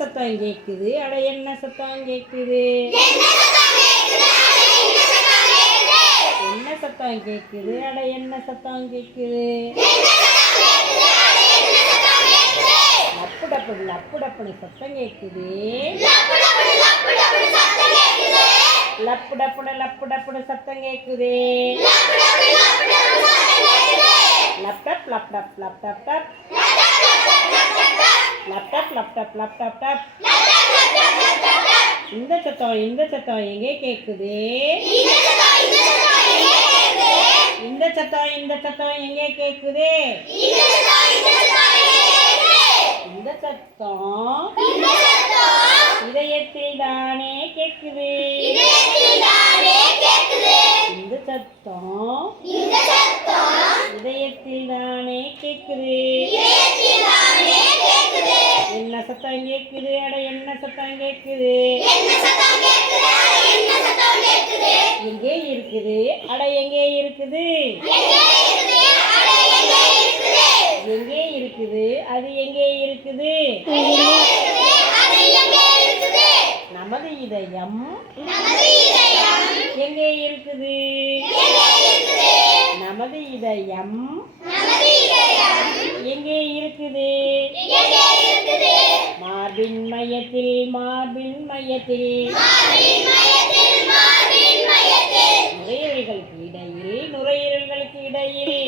சத்தம் கேட்குது? அட என்ன சத்தம் கேட்குது? என்ன சத்தம் கேட்குது? அட என்ன சத்தம் கேட்குது? லப்பு டப்பு லப்பு டப்புன்னு சத்தம் கேட்குது. லப்பு டப்புன்னு சத்தம் கேட்குது. லப்டப் லப்டப் லப்டப் டப் லப்டப் லப்டப் லப்டப் டப். இந்த சத்தம் எங்கே கேட்குது? இந்த சத்தம் எங்கே கேட்குது? இந்த சத்தம் இதயத்தில் தானே கேட்குது. இந்த சத்தம் இதயத்தில் தானே கேட்குது. என்ன சத்தம் கேட்குது? அட என்ன சத்தம் கேட்குது? எங்கே இருக்குது? அட எங்கே இருக்குது? எங்கே இருக்குது? அது எங்கே இருக்குது? நமது இதயம் எங்கே இருக்குது? நமது இதயம் எங்கே இருக்குது? மார்பின் மையத்தில் நுரையீரல்களுக்கு இடையில்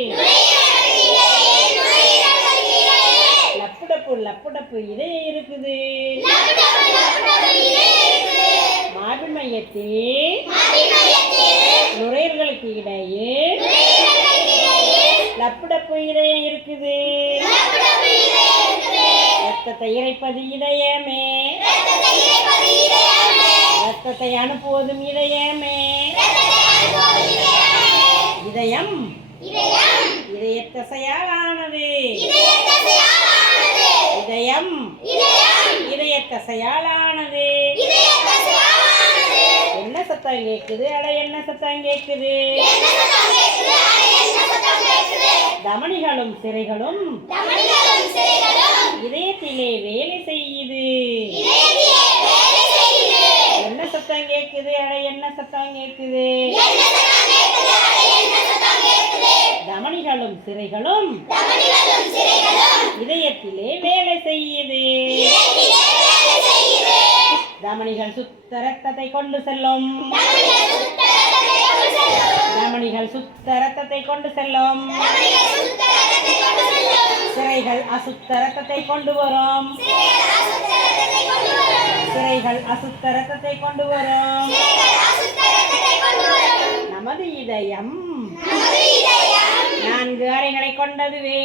லப்பு டப்பு இதயம் இருக்குது. மார்பின் மையத்தில் நுரையீரல்களுக்கு இடையில் லப்பு டப்பு இதயம் இருக்குது. ரத்தத்தை இறைப்பது இதயமே, ரத்தத்தை அனுப்புவதும் இதயமே. இதயம் இதயத்தசையால் ஆனது. இதயம் இதயத்தசையால் ஆனது. என்ன சத்தம் கேட்குது? அட என்ன சத்தம் கேட்குது? தமனிகளும் சிரைகளும் இதயத்திலே வேலை செய்யுது. என்ன சத்தம் கேட்குது? அட என்ன சத்தம் கேட்குது? தமனிகளும் சிரைகளும் இதயத்திலே வேலை செய்யுது. தமனிகள் சுத்த ரத்தத்தை கொண்டு செல்லும். தமனிகள் சுத்த ரத்தத்தை கொண்டு செல்லும். சிரைகள் அசுத்த ரத்தத்தை கொண்டு வரும். சிரைகள் அசுத்த ரத்தத்தை கொண்டு வரும். நமது இதயம் 4 அறைகளை கொண்டதுவே.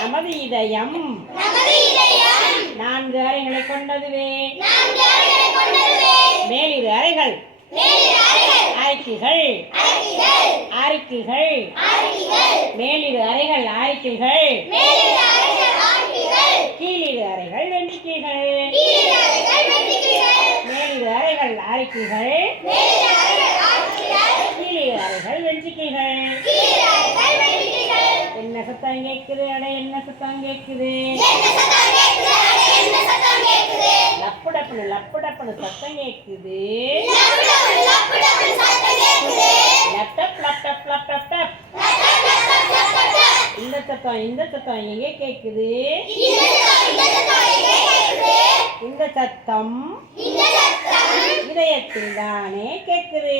நமது இதயம் 4 அறைகளை கொண்டதுவே. மேலிரு அறைகள் ஆரிக்கைகள். மேலிரு அறைகள் ஆரிக்கைகள். கீழிரு அறைகள் வெண்டிக்கைகள். மேலிரு அறைகள் ஆரிக்கைகள். கீழிரு அறைகள் வெண்டிக்கைகள். என்ன சத்தம் கேட்குது? அட என்ன சத்தம் கேட்குது? லப்பு டப்புன்னு சத்தம் கேட்குது. லப்டப் லப்டப் லப்டப் டப். இந்த சத்தம் எங்கே கேட்குது? இந்த சத்தம் இதயத்தில் தானே கேட்குது.